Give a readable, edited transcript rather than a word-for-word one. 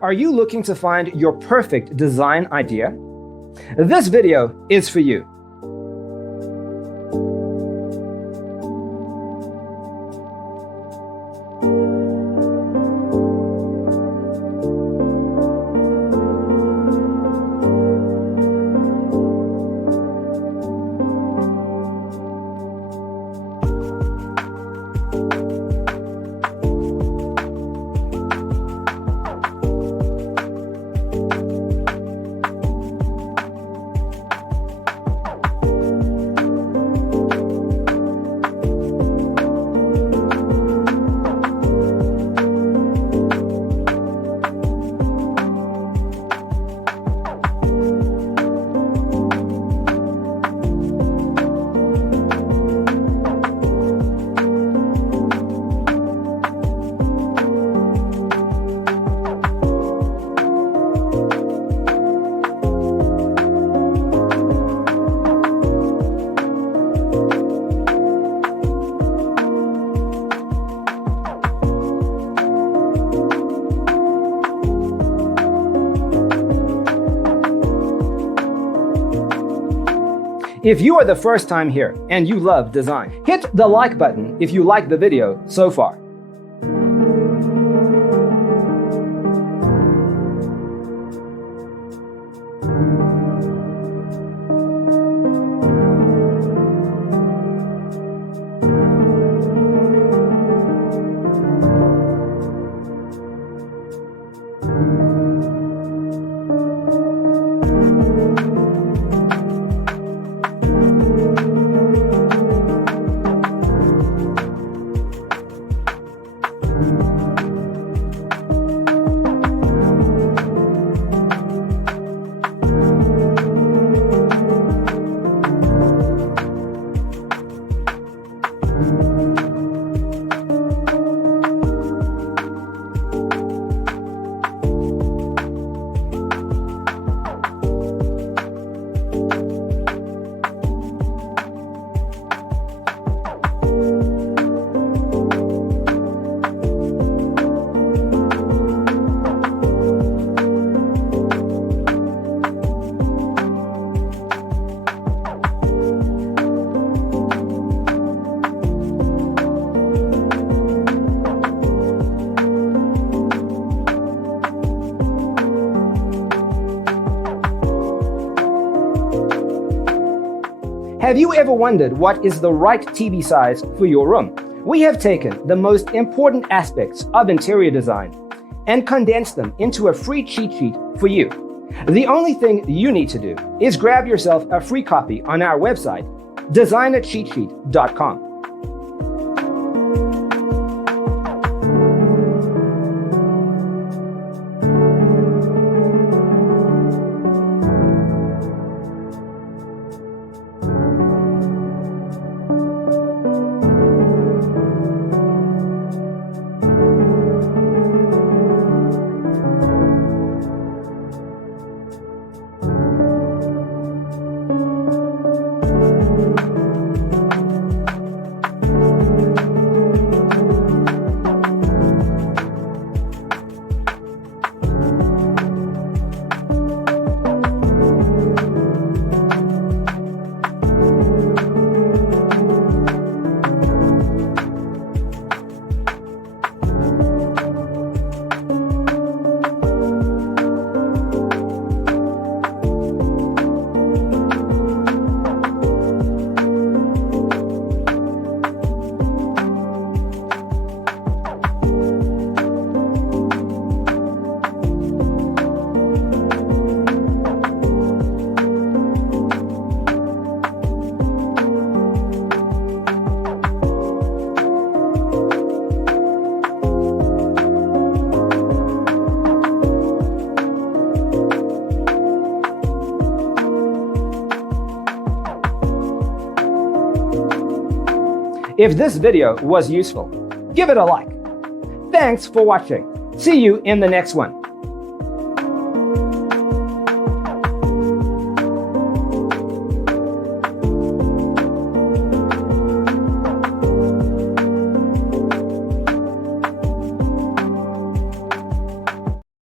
Are you looking to find your perfect design idea? This video is for you. If you are the first time here and you love design, hit the like button if you like the video so far. Have you ever wondered what is the right TV size for your room? We have taken the most important aspects of interior design and condensed them into a free cheat sheet for you. The only thing you need to do is grab yourself a free copy on our website, designercheatsheet.com. If this video was useful, give it a like. Thanks for watching. See you in the next one.